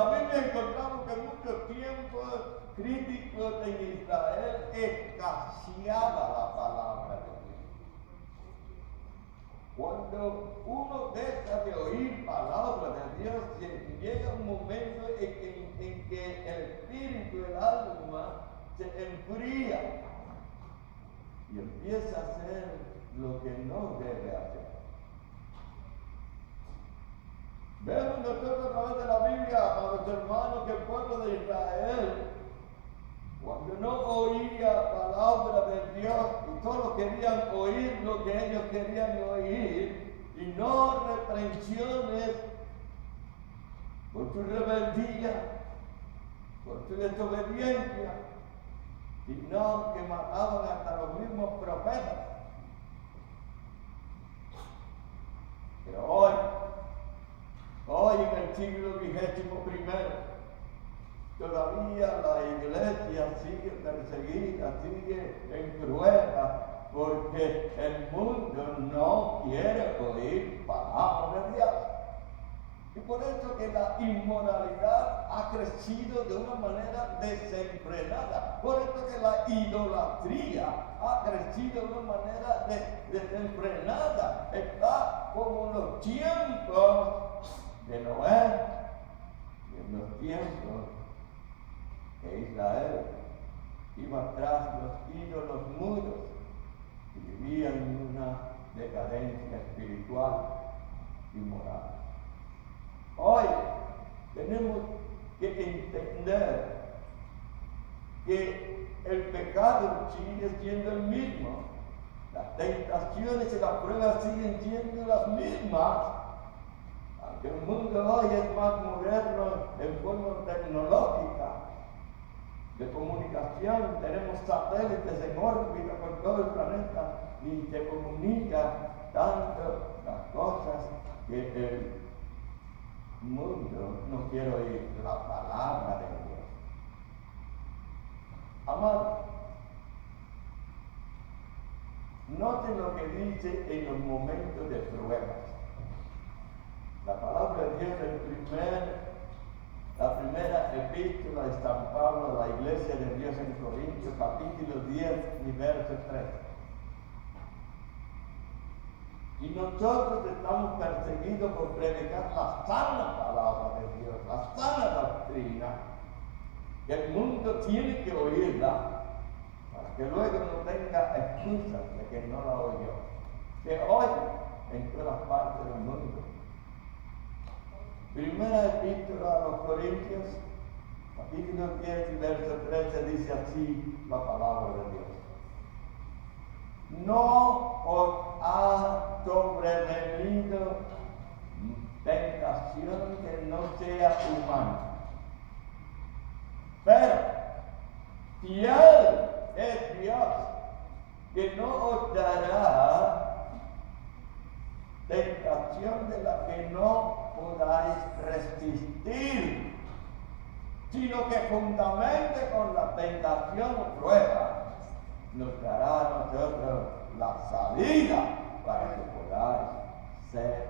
la Biblia encontramos que en muchos tiempos críticos en Israel escaseaba la palabra de Dios. Cuando uno deja de oír palabra de Dios, llega un momento en que el espíritu, el alma, se enfría y empieza a hacer lo que no debe hacer. Vemos nosotros a través de la Biblia, amados hermanos, que el pueblo de Israel, cuando no oía palabra de Dios y solo querían oír lo que ellos querían oír y no reprensiones por su rebeldía, por su desobediencia, sino que mataban hasta los mismos profetas. Pero hoy en el siglo XXI, todavía la iglesia sigue perseguida, sigue en prueba, porque el mundo no quiere oír palabra de Dios. Y por eso que la inmoralidad ha crecido de una manera desenfrenada. Por eso que la idolatría ha crecido de una manera desenfrenada. Está como en los tiempos de Noé y en los tiempos que Israel iba tras los ídolos mudos y vivía en una decadencia espiritual y moral. Hoy tenemos que entender que el pecado sigue siendo el mismo, las tentaciones y las pruebas siguen siendo las mismas, aunque el mundo hoy es más moderno en forma tecnológica, de comunicación, tenemos satélites en órbita por todo el planeta y se comunica tanto las cosas que el mundo no quiere oír la palabra de Dios. Amados, noten lo que dice en los momentos de pruebas. La palabra de Dios la primera epístola de San Pablo a la iglesia de Dios en Corintios, capítulo 10 y verso 3. Y nosotros estamos perseguidos por predicar la sana palabra de Dios, la sana doctrina, que el mundo tiene que oírla para que luego no tenga excusas de que no la oyó. Que hoy en todas partes del mundo. Primera epístola a los Corintios, capítulo 10 y verso 13, dice así la palabra de Dios. No os ha sobrevenido tentación que no sea humana. Pero fiel es Dios, que no os dará tentación de la que no podáis resistir, sino que juntamente con la tentación o prueba nos dará a nosotros la salida para que podáis ser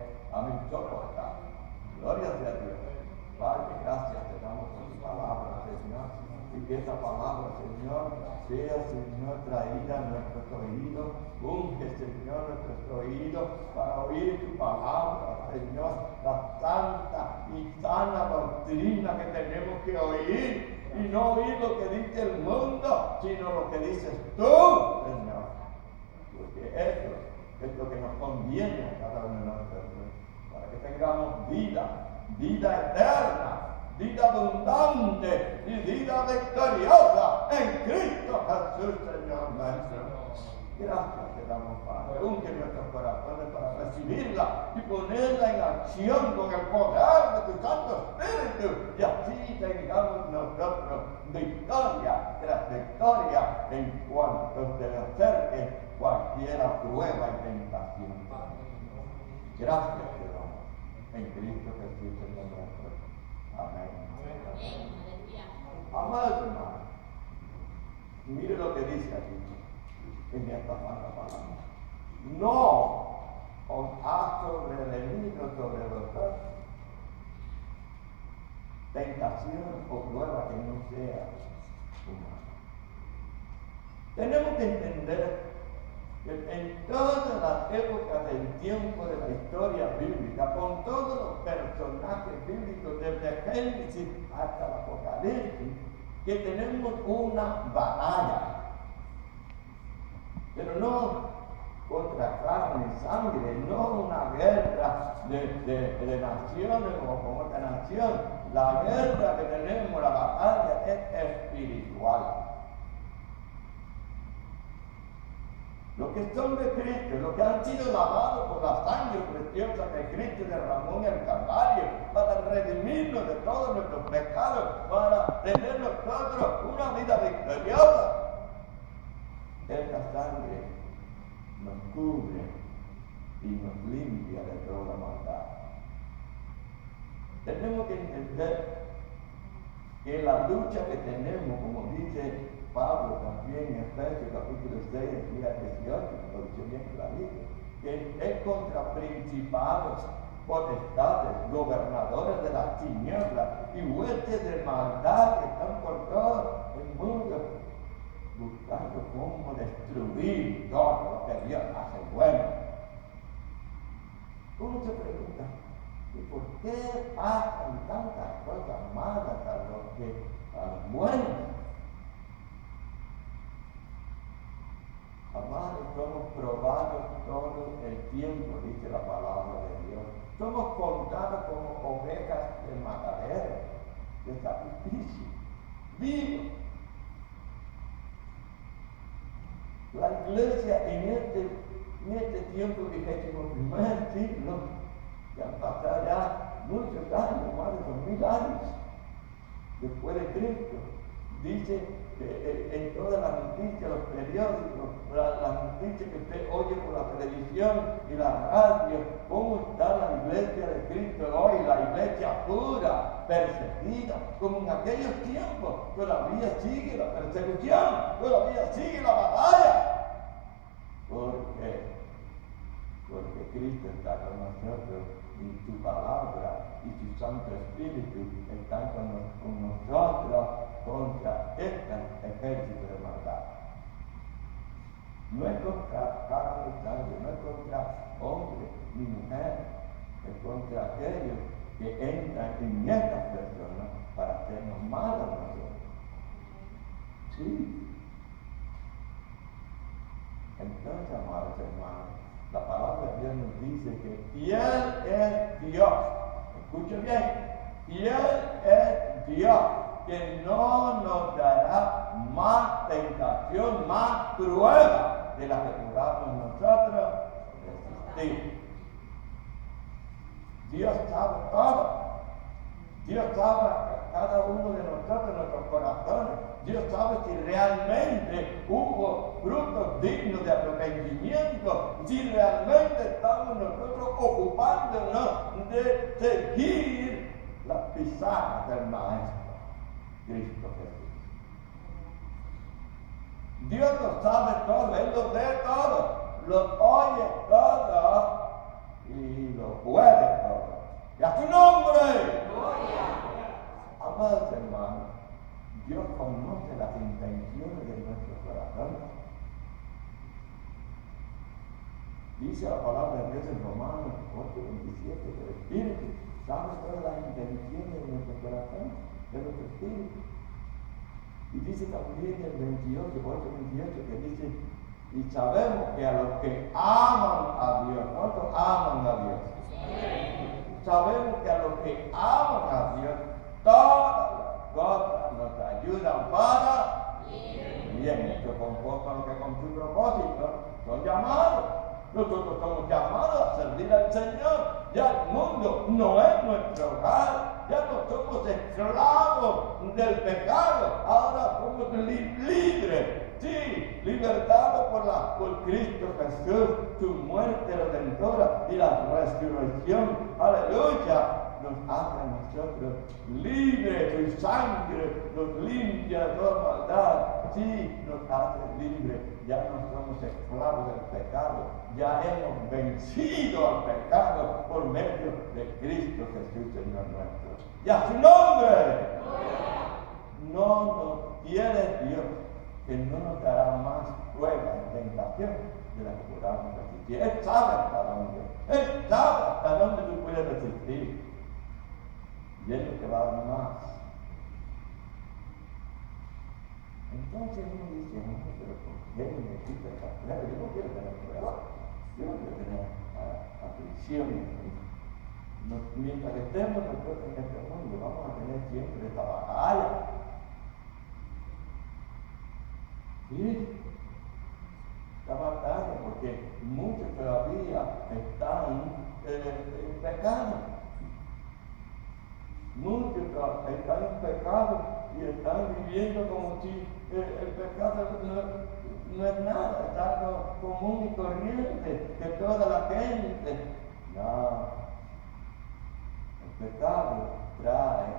soportados. Gloria sea a Dios. Padre, gracias te damos por tu palabra, Señor, y que esa palabra, Señor, sea, Señor, traída a nuestros oídos. Unge, Señor, nuestros oídos para oír tu palabra, Señor, la santa y sana doctrina que tenemos que oír, y no oír lo que dice el mundo, sino lo que dices tú, Señor, porque eso es lo que nos conviene a cada uno de nosotros, para que tengamos vida eterna, vida abundante y vida victoriosa en Cristo Jesús, Señor nuestro. Gracias te damos, Padre. Unge nuestros corazones para recibirla y ponerla en acción con el poder de tu Santo Espíritu. Y así tengamos nosotros victoria tras victoria en cuanto se le acerque cualquier prueba y tentación. Gracias te damos en Cristo Jesús, Señor nuestro. Amén. Amados hermanos, mire lo que dice aquí en esta palabra. No os ha sobrevenido sobre vosotros tentación o prueba que no sea humana. Tenemos que entender que en todas las épocas del tiempo de la historia bíblica, con todos los personajes bíblicos, desde Génesis hasta el Apocalipsis, que tenemos una batalla, pero no contra carne y sangre, no una guerra de naciones o con otra nación. La guerra que tenemos, la batalla, es espiritual. Los que son de Cristo, los que han sido lavados por la sangre preciosa que Cristo derramó en el Calvario, para redimirnos de todos nuestros pecados, para tener nosotros una vida victoriosa. Esta sangre nos cubre y nos limpia de toda maldad. Tenemos que entender que la lucha que tenemos, como dice Pablo también en Efesios capítulo 6, día 18, lo dice bien clarito, que es contra principados, potestades, gobernadores de las tinieblas y huestes de maldad que están por todo el mundo, buscando cómo destruir todo lo que Dios hace bueno. Uno se pregunta, ¿y por qué pasan tantas cosas malas a los buenos? Amados, somos probados todo el tiempo, dice la palabra de Dios. Somos contados como ovejas de matadero, de sacrificio, vivos. La iglesia en este tiempo, dijésemos, primer siglo, que han pasado ya muchos años, más de 2000 años, después de Cristo, dice en todas las noticias, los periódicos, las noticias que usted oye por la televisión y la radio, cómo está la iglesia de Cristo hoy, la iglesia pura, perseguida, como en aquellos tiempos. Todavía sigue la persecución, todavía sigue la batalla. ¿Por qué? Porque Cristo está con nosotros y su palabra y su Santo Espíritu están con nosotros contra este ejército de maldad. No es contra carne y sangre, no es contra hombre ni mujer, es contra aquellos que entran en estas personas para hacernos mal a nosotros. Sí. Entonces, amados hermanos, la palabra de Dios nos dice que fiel es Dios. Escuche bien, fiel es Dios, que no nos dará más tentación, más prueba de la que podamos nosotros resistir. Dios sabe todo. Dios sabe cada uno de nosotros, nuestros corazones. Dios sabe si realmente hubo frutos dignos de arrepentimiento, si realmente estamos nosotros ocupándonos de seguir las pisadas del Maestro, Cristo Jesús. Dios lo sabe todo, Él lo ve todo, lo oye todo y lo puede todo. ¡Y a su nombre! Amados hermanos, Dios conoce las intenciones de nuestro corazón. Dice la palabra de Dios en Romanos 8:27, que el Espíritu sabe todas las intenciones de nuestro corazón, de nuestro espíritu. Y dice también el 8:28, que dice, y sabemos que a los que aman a Dios, ¿cuántos aman a Dios? Sabemos que a los que aman a Dios, todas las cosas nos ayudan para bien. Esto conforme a lo que con su propósito son llamados. Nosotros somos llamados a servir al Señor. Ya el mundo no es nuestro hogar. Ya no somos esclavos del pecado. Ahora somos libres. Sí, libertados por Cristo Jesús, su muerte redentora y la resurrección. Aleluya. Nos hace a nosotros libres, su sangre nos limpia de toda maldad. sí nos hace libres, ya no somos esclavos del pecado, ya hemos vencido al pecado por medio de Cristo Jesús, Señor nuestro. ¡Y a su nombre! No nos quiere Dios, que no nos dará más pruebas de tentación de la que podamos resistir. Él sabe hasta dónde. Él sabe hasta dónde tú puedes resistir. Y Él te va a dar más. Entonces uno dice, no, pero ¿por qué me necesita esta prueba? Yo no quiero tener pruebas. Yo no quiero tener aflicciones. Mientras que estemos nosotros en este mundo, vamos a tener siempre esta batalla. Sí, esta batalla, porque muchos todavía están en pecado. Muchos están en pecado y están viviendo como si el pecado no es nada, es algo común y corriente que toda la gente. No, el pecado trae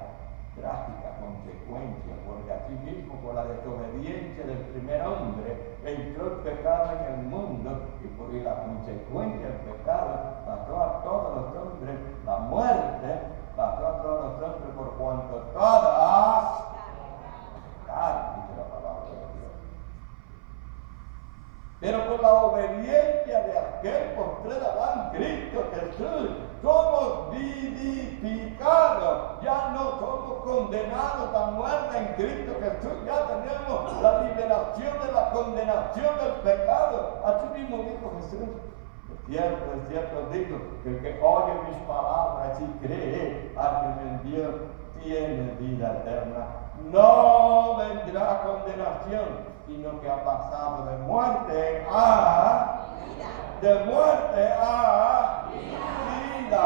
trágicas consecuencias, porque así mismo por la desobediencia del primer hombre entró el pecado en el mundo y por la consecuencia del pecado pasó a todos los hombres la muerte. Pasó a todos los hombres por cuanto todas pecaron, dice la palabra de Dios. Pero por la obediencia de aquel postrer Adán, Cristo Jesús, somos vivificados. Ya no somos condenados a muerte en Cristo Jesús. Ya tenemos la liberación de la condenación del pecado. Así mismo dijo Jesús. Es cierto, digo, que el que oye mis palabras y cree al que me envió tiene vida eterna. No vendrá condenación, sino que ha pasado de muerte a vida.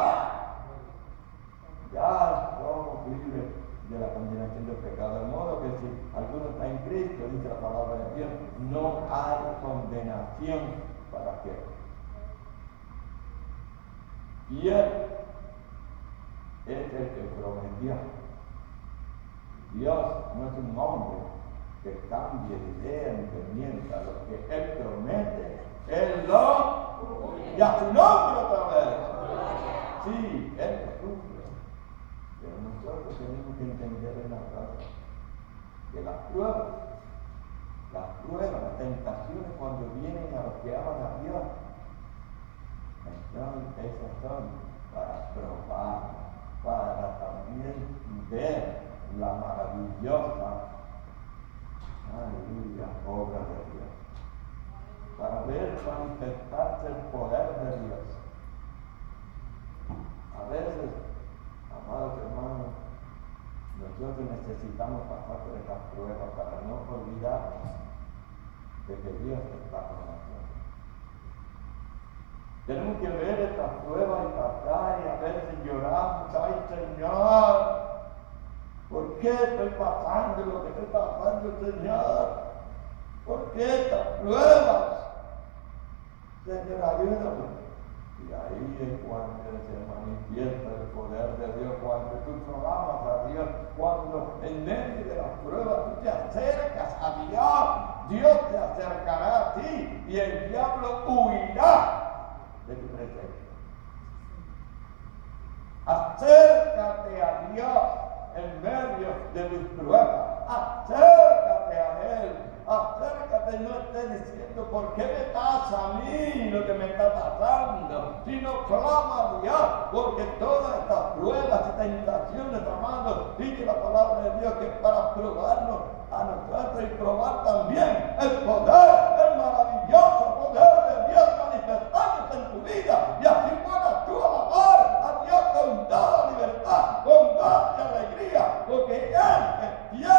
Ya somos libres de la condenación del pecado. De modo que si alguno está en Cristo, dice la palabra de Dios, no hay condenación para aquel. Y Él es el que prometió. Dios no es un hombre que cambie de idea ni que mienta. Lo que Él promete, Él lo... Y a su nombre otra vez. Sí, Él lo cumple. Pero nosotros tenemos que entender una cosa. Que las pruebas, las tentaciones cuando vienen a los que aman a Dios, esas son para probar, para también ver la maravillosa, aleluya, obra de Dios. Para ver manifestarse el poder de Dios. A veces, amados hermanos, nosotros necesitamos pasar por estas pruebas para no olvidarnos de que Dios está con nosotros. Tenemos que ver estas pruebas y pasar y a veces lloramos, ay Señor, ¿por qué estoy pasando lo que estoy pasando, Señor? ¿Por qué estas pruebas? Señor, ayúdame. Y ahí es cuando se manifiesta el poder de Dios, cuando tú clamas a Dios, cuando en medio de las pruebas tú te acercas a Dios, Dios te acercará a ti y el diablo huirá de tu presencia. Acércate a Dios en medio de tus pruebas. Acércate a Él. Acércate, no estés diciendo ¿por qué me pasa a mí lo que me está pasando? Sino clama a Dios, porque todas estas pruebas y tentaciones, amados, dice la palabra de Dios que es para probarnos a nosotros y probar también el poder, el maravilloso poder de Dios manifestándose en tu vida, y así puedas tú alabar a Dios con toda libertad, con gozo y alegría, porque Él es fiel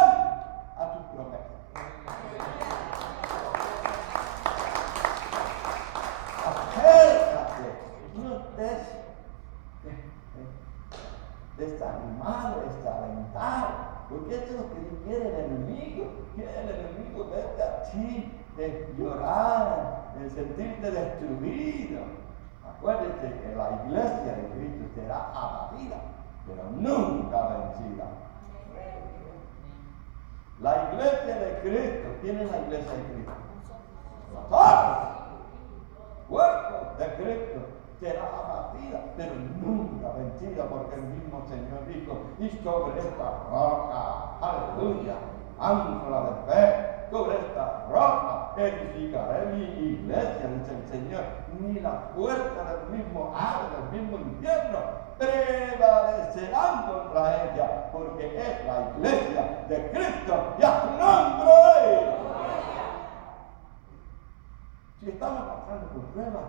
a sus promesas. Acércate, no estés desanimado, desalentado, porque eso es lo que quiere el enemigo. Quiere el enemigo verte a ti, de llorar, de sentirte destruido. Acuérdate que la iglesia de Cristo será abatida, pero nunca vencida. La iglesia de Cristo. ¿Quién es la iglesia de Cristo? Nosotros. Cuerpo de Cristo. Será abatida, pero nunca vencida, porque el mismo Señor dijo, y sobre esta roca, aleluya, ancla de fe, sobre esta roca edificaré mi iglesia, dice el Señor, ni la puerta del mismo Hades, del mismo infierno, prevalecerán contra ella, porque es la iglesia de Cristo y a su nombre. Si estamos pasando por pruebas,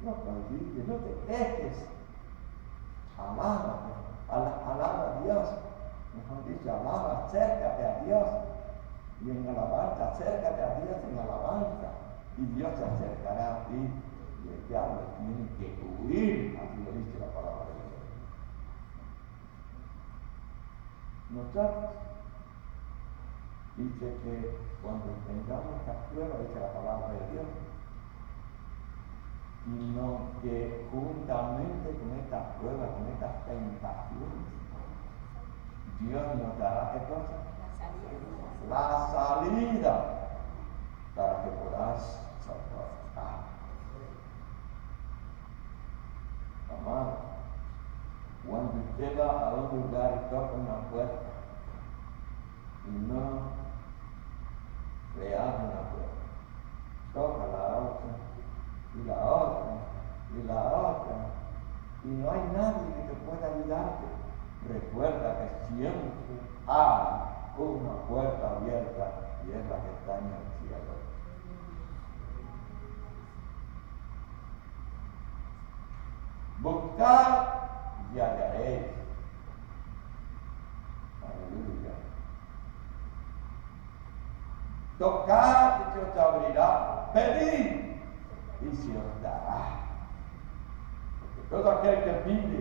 no te olvides, no te dejes. Alaba a Dios. Mejor dicho, alaba, acércate a Dios. Y en alabanza, acércate a Dios en alabanza. Y Dios se acercará a ti. Y el diablo tiene que huir. Así lo dice la palabra de Dios. Nosotros, dice que cuando tengamos esta prueba, dice la palabra de Dios, sino que juntamente con estas pruebas, con estas tentaciones, Dios nos dará ¿qué cosa? La salida para que puedas soportar. Amado, cuando usted va a un lugar y toca una puerta y no le abre una puerta, toca la otra, y la otra, y la otra, y no hay nadie que te pueda ayudarte. Recuerda que siempre hay una puerta abierta y es la que está en el cielo. Buscad y hallaréis. Aleluya. Tocad y se os abrirá. Pedid y se os dará. Porque todo aquel que pide,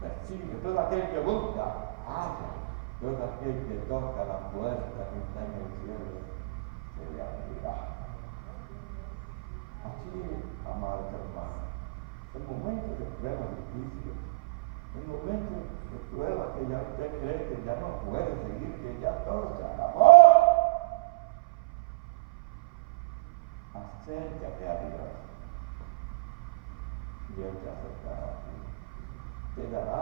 recibe. Todo aquel que busca, halla. Todo aquel que toca la puerta que está en el cielo, se le abrirá. Así, amados hermanos, en momentos de prueba difícil, en momentos de prueba que ya usted cree que ya no puede seguir, que ya todo se acabó, acércate a Dios. Dios te acercará a ti. Te dará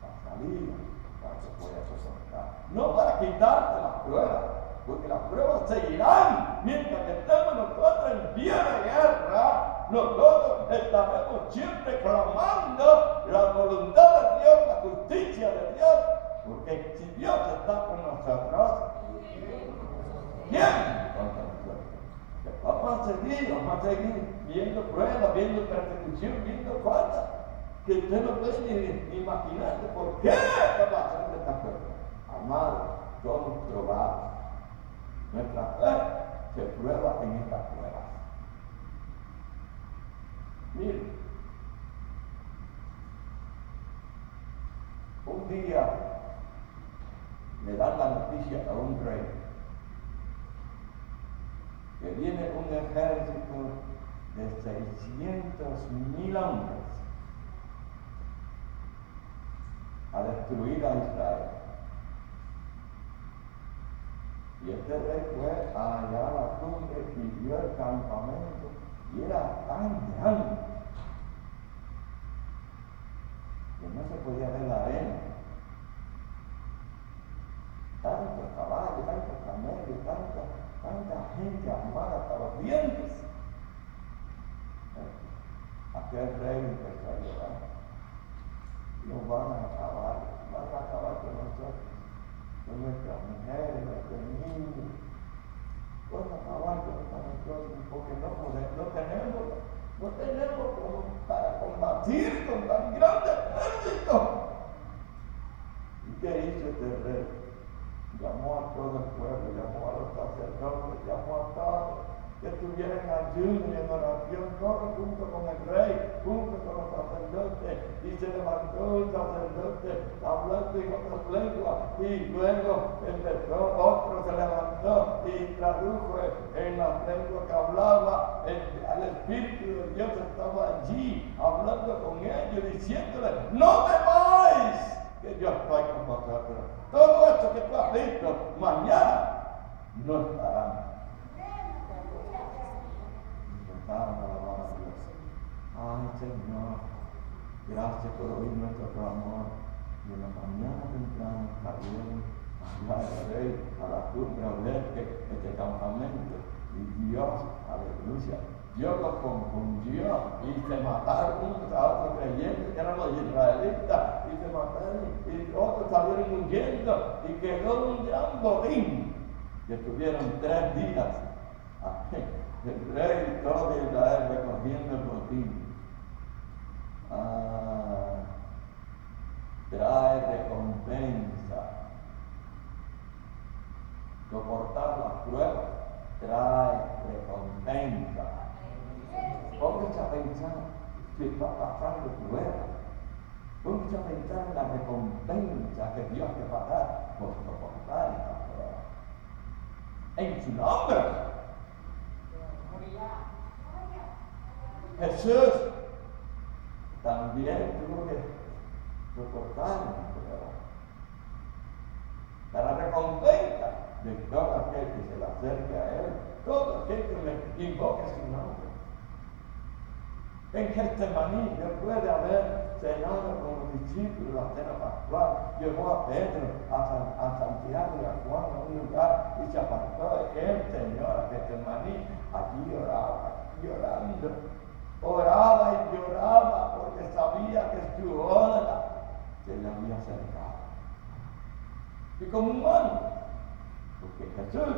la salida para que puedas soportar. No para quitarte las pruebas, porque las pruebas seguirán. Mientras que estemos nosotros en pie de guerra, nosotros estaremos siempre clamando la voluntad de Dios, la justicia de Dios. Porque si Dios está con nosotros, ¿quién contra nosotros? Vamos a seguir viendo pruebas, viendo persecución, viendo cosas que usted no puede ni imaginarse. ¿Por qué está pasando esta cosa? Amado, somos probados. Nuestra fe se prueba en estas pruebas. Mire, un día le dan la noticia a un rey que viene un ejército de 600,000 hombres a destruir a Israel. Y este rey fue allá a la cumbre y vio el campamento y era tan grande que no se podía ver la arena. Tantos caballos, tantos camellos, tanta gente armada hasta los dientes. Aquel rey empezó a llorar. Nos van a acabar con nosotros, con nuestras mujeres, nuestros niños. Van a acabar con nosotros porque no tenemos como para combatir con tan grande ejército. ¿Y qué hizo este rey? Llamó a todo el pueblo, llamó a los sacerdotes, llamó a todos que estuvieran en ayuno y en oración, todos junto con el rey, junto con los sacerdotes, y se levantó un sacerdote hablando en otras lenguas, y luego empezó otro, se levantó y tradujo en las lenguas que hablaba. El Espíritu de Dios estaba allí, hablando con ellos, diciéndoles: no temáis, que yo estoy con vosotros. Todo esto que tú has visto no estarán. Empezaron a alabar a Dios. Ay, Señor, gracias por oír nuestro clamor. Y en la mañana temprano salieron allá el rey a la cumbre a ver este campamento. Y Dios, aleluya, Dios los confundió y se mataron unos a otros creyentes que eran los israelitas. Y se mataron y otros salieron huyendo. Y quedó un gran botín. Que estuvieron 3 días. El rey y todo Israel recogiendo el botín. Trae recompensa. Soportar las pruebas trae recompensa. Póngase a pensar si está pasando pruebas. Póngase a pensar en la recompensa que Dios te va a dar por soportar esta prueba. En su nombre. Jesús también tuvo que soportar la prueba. Para recompensa de todo aquel que se le acerque a Él, todo aquel que le invoque su nombre. En Getsemaní, después de haber cenado con los discípulos la cena pascual, llevó a Pedro, a Santiago y a Juan a un lugar y se apartó de él, Señor, a Getsemaní. Allí oraba, llorando. Oraba y lloraba porque sabía que su hora se le había acercado. Y como humano, porque Jesús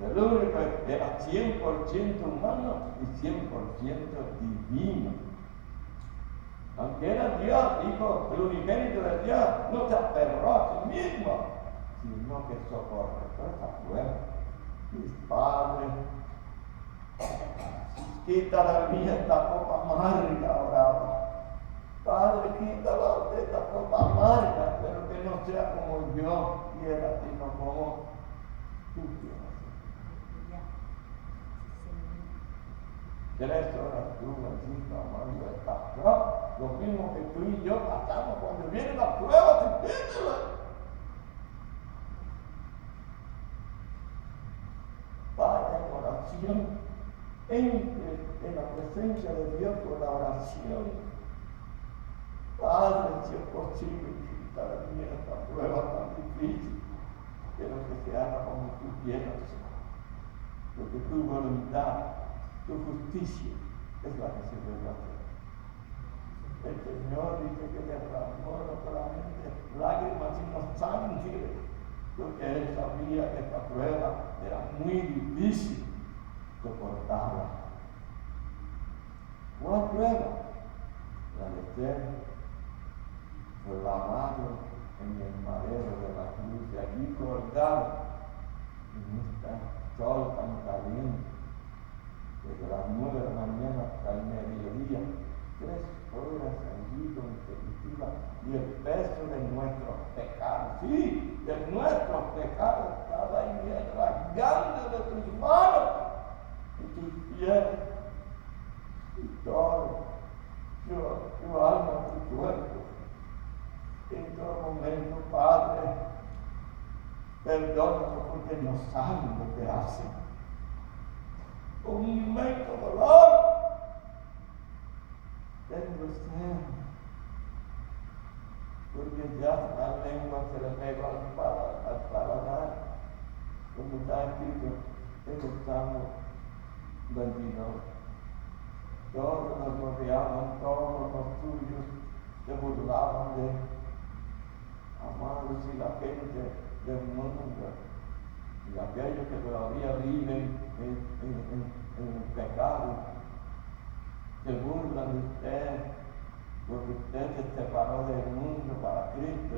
es el único que era 100% humano y 100% divino. Aunque era Dios, hijo, el unigénito de Dios, no se aferró a sí mismo, sino que soportó esta prueba. Mis padres, quita de mí esta copa amarga, oraba. Padre, quítala de esta copa amarga, pero que no sea como yo quiera, sino como tú quieras. 3 horas estuvo allí clamando esta prueba, lo mismo que tú y yo pasamos cuando viene la prueba difícil. Vaya en oración, entre en la presencia de Dios por la oración. Padre, si es posible, quita de mí esta prueba tan difícil, pero que se haga como tú quieras, porque tu voluntad, tu justicia es la que se debe hacer. El Señor dice que derramó no solamente lágrimas, sino sangre, porque Él sabía que esta prueba era muy difícil soportarla. ¿Cuál prueba? La de ser clavado en el madero de la cruz, y allí colgado en este sol tan caliente, desde las 9 de la mañana hasta el mediodía, 3 horas allí consecutivas, y el peso de nuestros pecados, sí, de nuestros pecados, estaba ahí rasgando de tus manos y tus pies, y todo, tu alma, tu cuerpo. En todo momento, Padre, perdónanos porque no saben lo que hacen. Un inmenso dolor. Tengo sed. Porque ya la lengua se le pegó al paladar. Como está escrito en el Salmo 22. Todos nos rodeaban, todos los suyos se burlaban de él. Amados, y la gente del mundo, y aquellos que todavía viven en el pecado, se burlan de usted, porque usted se separó del mundo para Cristo.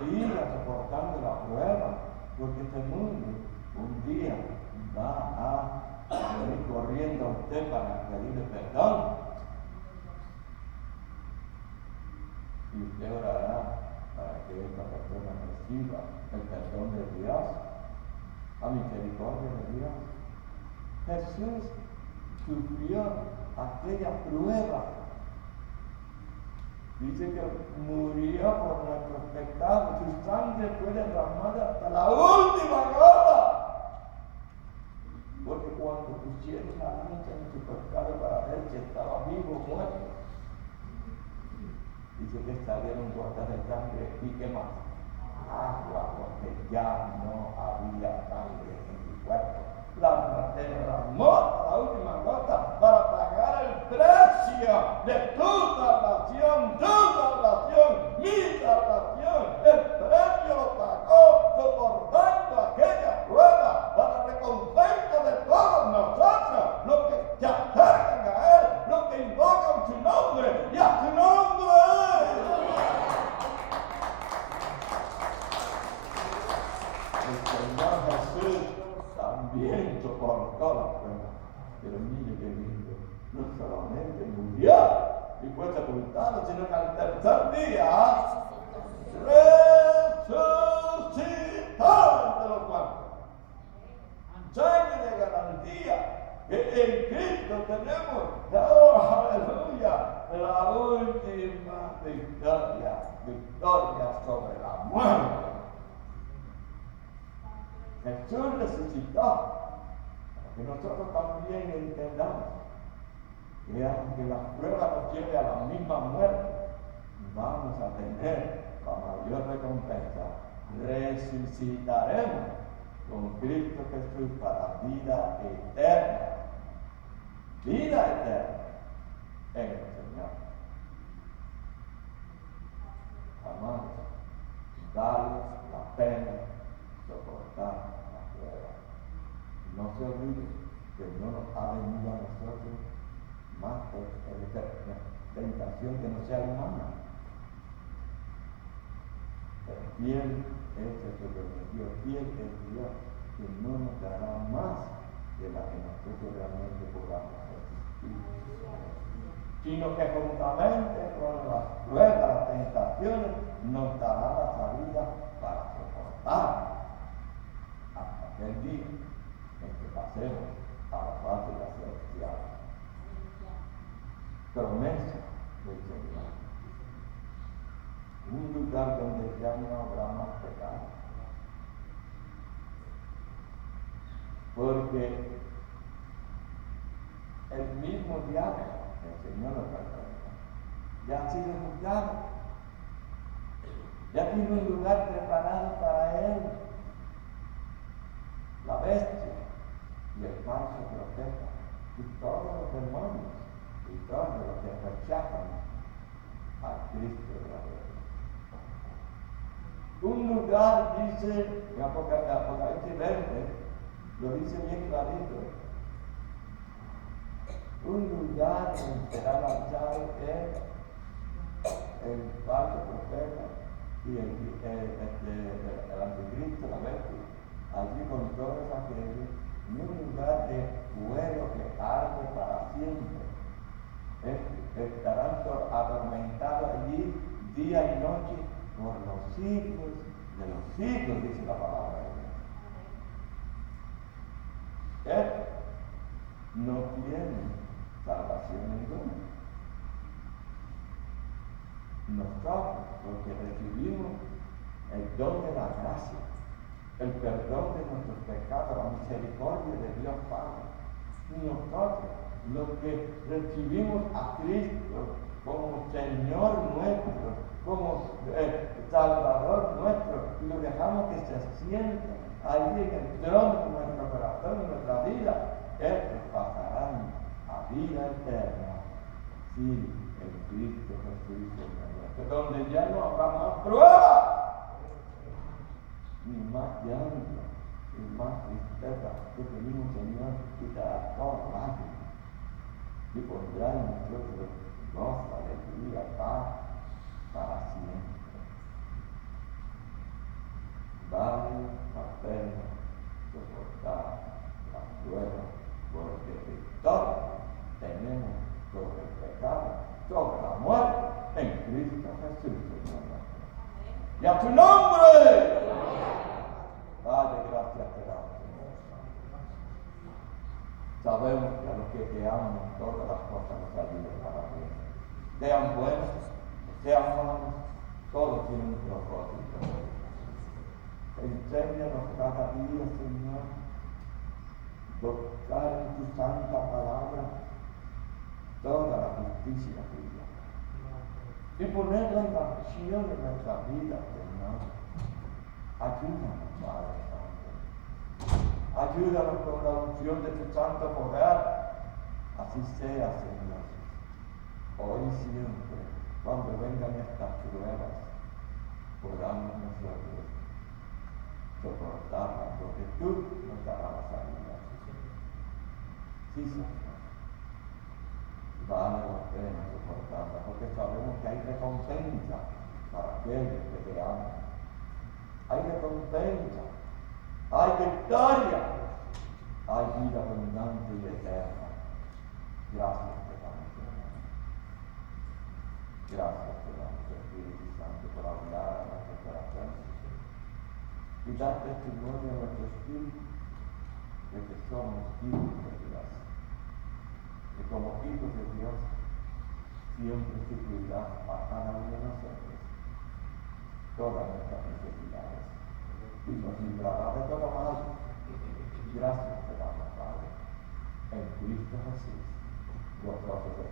Siga soportando la prueba, porque este mundo un día va a venir corriendo a usted para pedirle perdón. Y usted orará para que esta persona reciba el perdón de Dios, la misericordia de Dios. Jesús sufrió aquella prueba. Dice que murió por nuestros pecados, su sangre fue derramada hasta la última gota. Porque cuando pusieron la lanza en su pescado para ver si estaba vivo o muerto, dice que salieron gotas de sangre y qué más, agua, porque ya no había sangre en su cuerpo. La derramó la última gota para pagar el precio de tu salvación, mi salvación. El precio lo pagó soportando aquella prueba para recompensa de todos nosotros, los que se acercan a Él, los que invocan su nombre y a su nombre. El Señor Jesús también soportó la prueba. Pero mire qué lindo, no solamente murió y fue sepultado, sino que al tercer día resucitó entre los muertos. Seña de garantía que en Cristo tenemos, oh, aleluya, la última victoria sobre la muerte. Jesús resucitó, para que nosotros también entendamos que aunque la prueba nos lleve a la misma muerte, vamos a tener la mayor recompensa. Resucitaremos con Cristo Jesús para vida eterna. Vida eterna en el Señor. Amados, vale la pena soportar la prueba. No se olvide que no nos ha venido a nosotros más tentación que no sea humana. Pero fiel es el que prometió, fiel es Dios, que no nos dará más de la que nosotros realmente podamos resistir, sino que juntamente con las pruebas, las tentaciones, nos dará la salida para soportar hasta aquel día en que pasemos a la patria celestial. Promesa del Señor. Un lugar donde ya no habrá más pecado. Porque el mismo diablo, el Señor lo perdona, ya ha sido juzgado. Ya tiene un lugar preparado para él. La bestia y el falso profeta y todos los demonios y todos los que rechazan a Cristo de la verdad. Un lugar, dice en Apocalipsis 20, lo dice bien clarito, un lugar donde será lanzado el falso profeta y el anticristo, la bestia, allí con todos aquellos, en un lugar de fuego que arde para siempre. Estarán atormentados allí día y noche por los siglos de los siglos, dice la palabra de Dios. Él no tiene salvación ninguna. Nosotros, los que recibimos el don de la gracia, el perdón de nuestros pecados, la misericordia de Dios Padre, nosotros, los que recibimos a Cristo como Señor nuestro, como Salvador nuestro, y lo dejamos que se sienta ahí en el trono de nuestro corazón, en nuestra vida, estos pasarán a vida eterna, sí, en Cristo Jesús, donde ya no habrá más prueba, ni más llanto, ni más tristeza, que el mismo Señor quitará toda lágrima y pondrá en nosotros gozo, alegría, paz para siempre. Vale la pena soportar las pruebas, porque victoria tenemos sobre el pecado, sobre la muerte, en Cristo Jesús, Señor nuestro. ¡Y a tu nombre! Padre, gracias te damos, Señor. Sabemos que a los que te aman, todas las cosas nos ayudan para bien. Sean buenos, sean malos, todos tienen un propósito. Enséñanos cada día, Señor, buscar en tu santa palabra toda la justicia tuya y ponerla en la acción de nuestra vida, Señor. Ayúdanos, Padre Santo. Ayúdanos con la unción de tu santo poder. Así sea, Señor. Hoy y siempre, cuando vengan estas pruebas, podamos nosotros soportarlas, porque tú nos darás la salida. Sí, Señor. Vale la pena soportarlas, porque sabemos que hay recompensa para aquellos que te aman. Hay recompensa, hay victoria, hay vida abundante y eterna. Gracias te damos, Señor. Gracias te damos, Espíritu Santo, por hablar a nuestro corazón y dar testimonio a nuestro espíritu de que somos hijos de Dios. Y como hijos de Dios, siempre suplirá a cada uno de nosotros todas nuestras necesidades y nos librará de todo mal. Gracias te damos, Padre, en Cristo Jesús, gozosos de